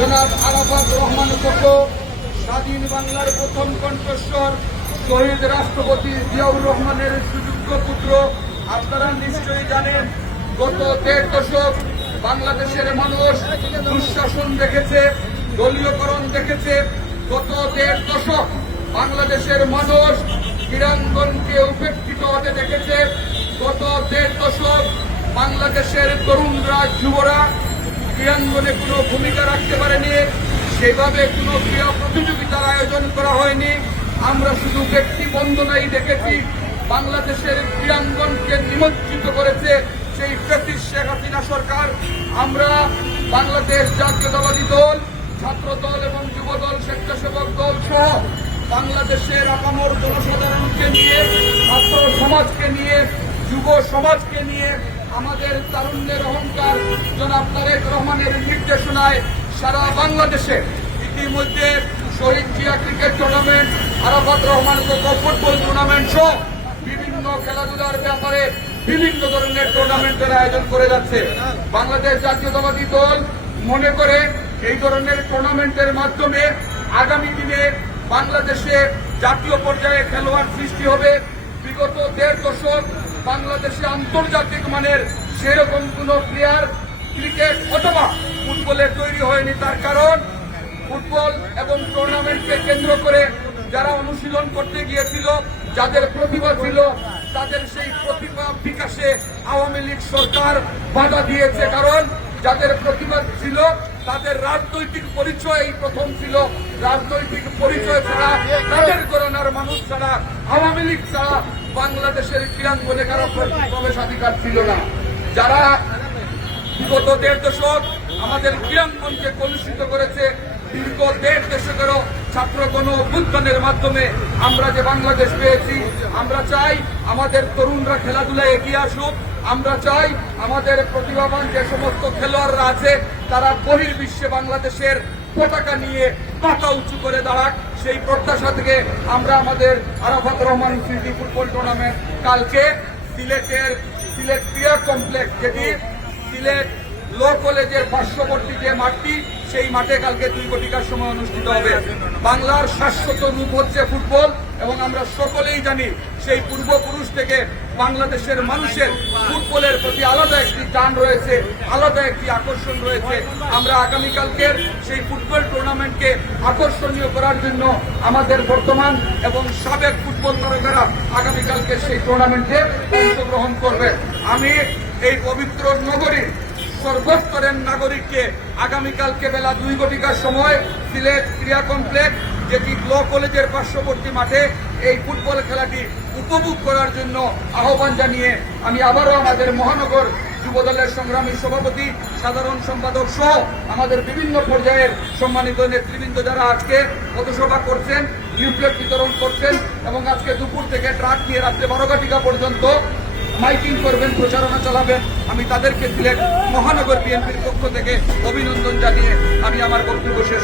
জনাব আরাফাত রহমান সহ স্বাধীন বাংলার প্রথম কণ্ঠস্বর, শহীদ রাষ্ট্রপতি জিয়াউর রহমানের সুযোগ্য পুত্র। আপনারা নিশ্চয়ই জানেন, গত দেড় দশক বাংলাদেশের মানুষ দুঃশাসন দেখেছে, দলীয়করণ দেখেছে। গত দেড় দশক বাংলাদেশের মানুষ ক্রীড়াঙ্গনকে উপেক্ষিত হতে দেখেছে। গত দেড় দশক বাংলাদেশের তরুণরা, যুবরা ক্রীড়াঙ্গনে কোনো ভূমিকা রাখতে পারেনি। সেভাবে কোনো ক্রীড়া প্রতিযোগিতার আয়োজন করা হয়নি। আমরা শুধু ব্যক্তি বন্দনাই দেখেছি। বাংলাদেশের ক্রীড়াঙ্গনকে নিমজ্জিত করেছে সেই ব্রিটিশ শেখ হাসিনা সরকার। আমরা বাংলাদেশ জাতীয়তাবাদী দল ছাত্র দল এবং যুব দল স্বেচ্ছাসেবক দল সহ বাংলাদেশের আপামর জনসাধারণকে নিয়ে, ছাত্র সমাজকে নিয়ে, যুব সমাজকে নিয়ে আমাদের তারুণ্যের অহংকার জনাব তারেক রহমানের নির্দেশনায় সারা বাংলাদেশে ইতিমধ্যে Shaheed Zia cricket tournament Arafat Rahman football tournament সহ বিভিন্ন খেলাধুলার ব্যাপারে বিভিন্ন ধরনের টুর্নামেন্টের আয়োজন করে যাচ্ছে। বাংলাদেশ জাতীয়তাবাদী দল মনে করে এই ধরনের টুর্নামেন্টের মাধ্যমে আগামী দিনে বাংলাদেশে জাতীয় পর্যায়ে খেলোয়াড় সৃষ্টি হবে। বিগত দেড় দশক বাংলাদেশে আন্তর্জাতিক মানের সেরকম কোন প্লেয়ার ক্রিকেট অথবা ফুটবলে তৈরি হয়নি। তার কারণ ফুটবল এবং টুর্নামেন্টকে কেন্দ্র করে যারা অনুশীলন করতে গিয়েছিল, যাদের প্রতিভা ছিল, তাদের সেই প্রতিভা বিকাশে আওয়ামী লীগ সরকার বাধা দিয়েছে। কারণ যাদের প্রতিভা ছিল তাদের রাজনৈতিক পরিচয় এই প্রথম ছিল। রাজনৈতিক পরিচয় ছাড়া, তাদের করোনার মানুষ ছাড়া, আওয়ামী লীগ ছাড়া বাংলাদেশের ক্রীড়াঙ্গনে কারও প্রবেশাধিকার ছিল না। যারা বিগত দেড় দশক আমাদের ক্রীড়াঙ্গনকে কলুষিত করেছে, দীর্ঘ দেড় দশকেরও ছাত্র গণ অভ্যুত্থানের মাধ্যমে আমরা যে বাংলাদেশ পেয়েছি, আমরা চাই আমাদের তরুণরা খেলাধুলায় এগিয়ে আসুক আমরা চাই আমাদের প্রতিভাবান যে সমস্ত খেলোয়াড়রা আছে, তারা বহির্বিশ্বে বাংলাদেশের পতাকা নিয়ে পাতা উঁচু করে দাঁড়াক। সেই প্রত্যাশা থেকে আমরা আমাদের আরাফাত রহমান স্মৃতি ফুটবল টুর্নামেন্ট কালকে সিলেটের সিলেট ক্রীড়া কমপ্লেক্স যেটি সিলেট ল কলেজের পার্শ্ববর্তী যে মাঠটি, সেই মাঠে কালকে দুই কোটিকার সময় অনুষ্ঠিত হবে। বাংলার শাশ্বত রূপ হচ্ছে ফুটবল, এবং আমরা সকলেই জানি সেই পূর্বপুরুষ থেকে বাংলাদেশের মানুষের ফুটবলের প্রতি আলাদা একটি টান রয়েছে, আলাদা একটি আকর্ষণ রয়েছে। আমরা আগামীকালকের সেই ফুটবল টুর্নামেন্টকে আকর্ষণীয় করার জন্য আমাদের বর্তমান এবং সাবেক ফুটবল তারকারা আগামীকালকে সেই টুর্নামেন্টে অংশগ্রহণ করবে। আমি এই পবিত্র নগরীর সর্বস্তরের নাগরিককে আগামীকালকে বেলা দুই ঘটিকার সময় সিলেট ক্রীড়া কমপ্লেক্স, যেটি ল কলেজের পার্শ্ববর্তী মাঠে এই ফুটবল খেলাটি উপভোগ করার জন্য আহ্বান জানিয়ে আমি আবারও আমাদের মহানগর যুবদলের সংগ্রামী সভাপতি, সাধারণ সম্পাদক সহ আমাদের বিভিন্ন পর্যায়ের সম্মানিত নেতৃবৃন্দ যারা আজকে পথসভা করছেন লিফলেট বিতরণ করছেন এবং আজকে দুপুর থেকে ট্রাক নিয়ে রাত্রে বারো ঘটিকা পর্যন্ত মাইকিং করবেন, প্রচারণা চালাবেন। আমি তাদেরকে সিলেট মহানগর বিএনপির পক্ষ থেকে অভিনন্দন জানিয়ে আমি আমার বক্তব্য শেষ